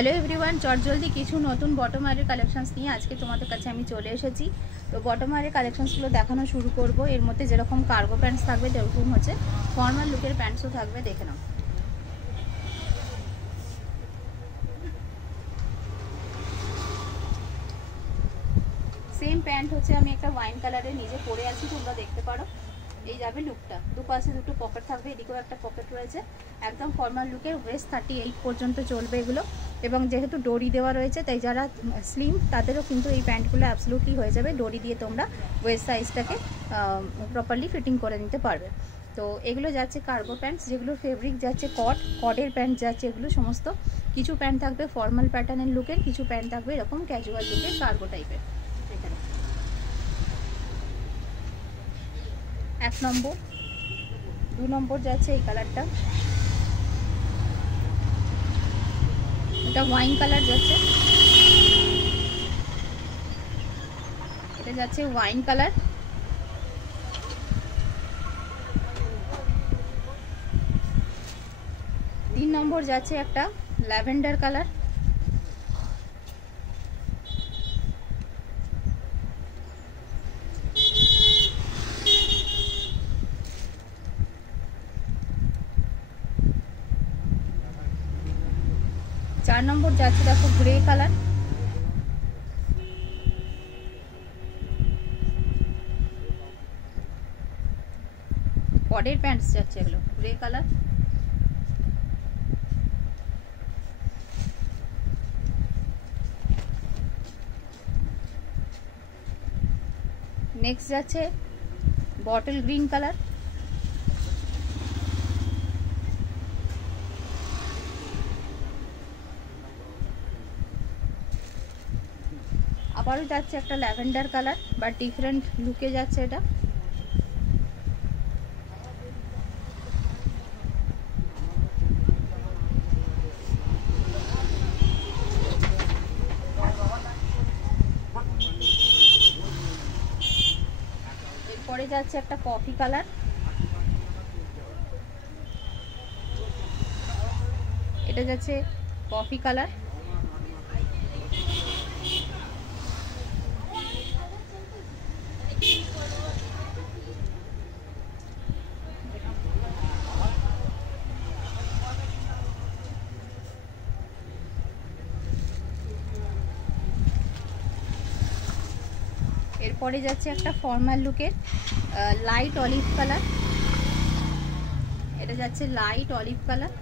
Hello everyone, চটজলদি কিছু নতুন বটম আরের কালেকশনস নিয়ে আজকে তোমাদের কাছে আমি চলে এসেছি। তো বটম আরের কালেকশনসগুলো দেখানো শুরু করব। এর মধ্যে যেরকম কার্গো প্যান্টস থাকবে সেরকম হচ্ছে ফর্মাল লুকের প্যান্টসও থাকবে, দেখে নাও। সেম প্যান্ট হচ্ছে আমি একটা ওয়াইন কালারের নিজে পরে আছি, তোমরা দেখতে পারো। এই যাবে লুকটা, দুপাশে দুটো পকেট থাকবে, এদিকেও একটা পকেট রয়েছে। একদম ফর্মাল লুকের, ওয়েস্ট 38 পর্যন্ত চলবে এগুলো। এবং যেহেতু ডরি দেওয়া রয়েছে তাই যারা স্লিম তাদেরও কিন্তু এই প্যান্টগুলো অ্যাবসলিউটলি হয়ে যাবে। ডরি দিয়ে তোমরা ওয়েস্ট সাইজটাকে প্রপারলি ফিটিং করে নিতে পারবে। তো এগুলো যাচ্ছে কার্গো প্যান্টস, যেগুলো ফেব্রিক যাচ্ছে কডের প্যান্ট যাচ্ছে এগুলো সমস্ত। কিছু প্যান্ট থাকবে ফর্মাল প্যাটার্নের লুকের, কিছু প্যান্ট থাকবে এরকম ক্যাজুয়াল লুকের কার্গো টাইপের। এখানে 1 নম্বর, 2 নম্বর যাচ্ছে এই কালারটা, এটা ওয়াইন কালার যাচ্ছে, এটা যাচ্ছে ওয়াইন কালার। 3 নম্বর যাচ্ছে একটা ল্যাভেন্ডার কালার, 4 নম্বর যাচ্ছে দেখো গ্রে কালার, কডের প্যান্টস যাচ্ছে এগুলো, গ্রে কালার। নেক্সট যাচ্ছে বটল গ্রিন কালার, আবারও যাচ্ছে একটা ল্যাভেন্ডার কালার, বাট ডিফারেন্ট লুকে যাচ্ছে এটা। এরপরে যাচ্ছে একটা কফি কালার, এটা যাচ্ছে কফি কালার। এরপরে যাচ্ছে একটা ফর্মাল লুকের লাইট অলিভ কালার, এটা যাচ্ছে লাইট অলিভ কালার।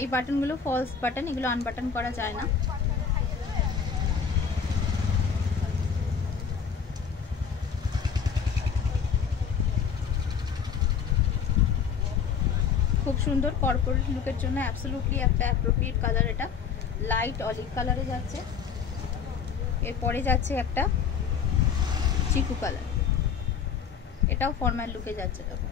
এই বাটনগুলো ফলস বাটন, এগুলো আনবাটন করা যায় না। খুব সুন্দর কর্পোরেট লুকের জন্য অ্যাবসলিউটলি একটা অ্যাপ্রোপ্রিয়েট কালার, এটা লাইট অলিভ কালারে যাচ্ছে। এরপরে যাচ্ছে একটা চিকু কালার, এটাও ফর্মাল লুকে যাচ্ছে। দেখো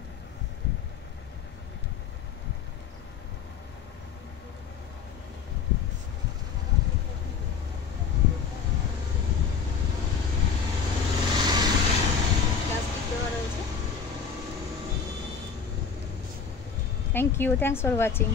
প্লাস্টিক দেওয়া রয়েছে। Thank you, thanks for watching.